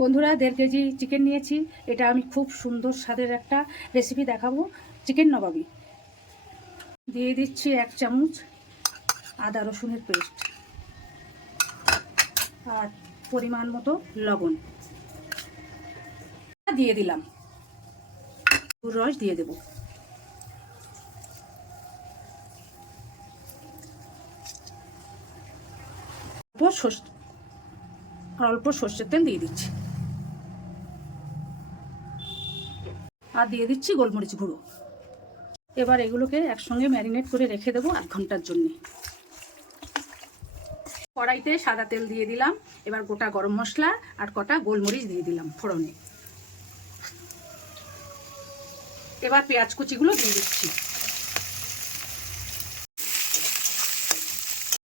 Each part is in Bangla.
বন্ধুরা 1.5 কেজি চিকেন নিয়েছি। এটা আমি খুব সুন্দর স্বাদের একটা রেসিপি দেখাবো, চিকেন নবাবি। দিয়ে দিচ্ছি 1 চামচ আদা রসুনের পেস্ট আর পরিমাণ মতো লবণ দিয়ে দিলাম। রস দিয়ে দেব। অল্প সর্ষের তেল দিয়ে দিচ্ছি আর দিয়ে দিচ্ছি গোলমরিচ গুঁড়ো। এবার এগুলোকে একসঙ্গে ম্যারিনেট করে রেখে দেবো 1 ঘন্টার জন্য। কড়াইতে সাদা তেল দিয়ে দিলাম। এবার গোটা গরম মশলা আর কটা গোলমরিচ দিয়ে দিলাম ফোড়নে। এবার পেঁয়াজ কুচিগুলো দিয়ে দিচ্ছি।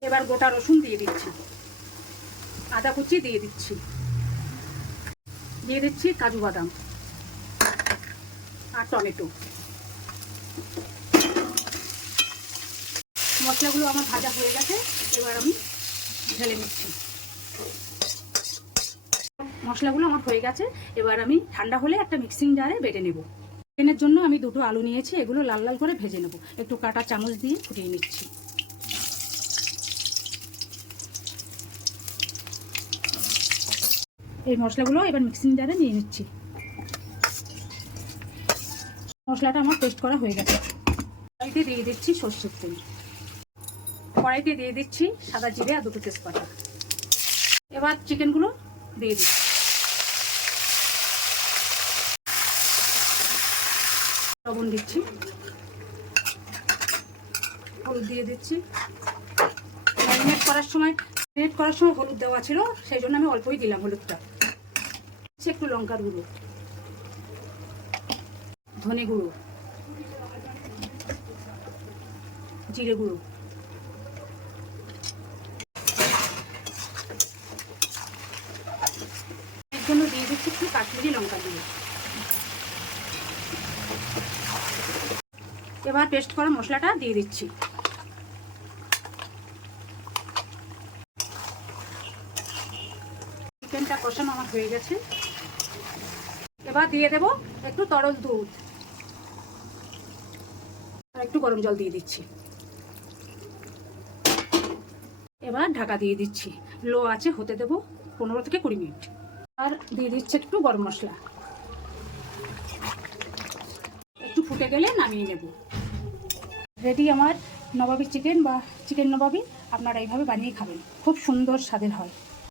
এবার গোটা রসুন দিয়ে দিচ্ছি, আদা কুচি দিয়ে দিচ্ছি, দিয়ে দিচ্ছি কাজু বাদাম আর টমেটো। মশলাগুলো আমার ভাজা হয়ে গেছে, এবার আমি ঢেলে নিচ্ছি। মশলাগুলো আমার হয়ে গেছে, এবার আমি ঠান্ডা হলে একটা মিক্সিং জারে বেটে নেব। চিকেনের জন্য আমি 2টো আলু নিয়েছি, এগুলো লাল লাল করে ভেজে নেব। একটু কাটা চামচ দিয়ে ফুটিয়ে নিচ্ছি। এই মশলাগুলো এবার মিক্সিং জারে নিয়ে নিচ্ছি। মশলাটা আমার পেস্ট করা হয়ে গেছে। কড়াইতে দিয়ে দিচ্ছি সর্ষের তেল। কড়াইতে দিয়ে দিচ্ছি সাদা জিরে আর 2টো তেজপাতা। এবার চিকেনগুলো দিয়ে দিচ্ছি। লবণ দিচ্ছি, হলুদ দিয়ে দিচ্ছি। ম্যারিনেট করার সময় হলুদ দেওয়া ছিল, সেই জন্য আমি অল্পই দিলাম হলুদটা। একটু লঙ্কার গুঁড়ো, ধনে গুঁড়ো, জিরে গুঁড়ো, এর জন্য দিয়ে দিচ্ছি একটু কাশ্মীরি লঙ্কা গুঁড়ো। এবার পেস্ট করা মশলাটা দিয়ে দিচ্ছি। চিকেনটা কষানো আমার হয়ে গেছে। এবার দিয়ে দেব একটু তরল দুধ আর একটু গরম জল দিয়ে দিচ্ছি। এবার ঢাকা দিয়ে দিচ্ছি, লো আঁচে হতে দেব 15 থেকে 20 মিনিট। আর দিয়ে দিচ্ছি একটু গরম মশলা। একটু ফুটে গেলে নামিয়ে নেব। রেডি আমার নবাবি চিকেন বা চিকেন নবাবি। আপনারা এইভাবে বানিয়ে খাবেন, খুব সুন্দর স্বাদের হয়।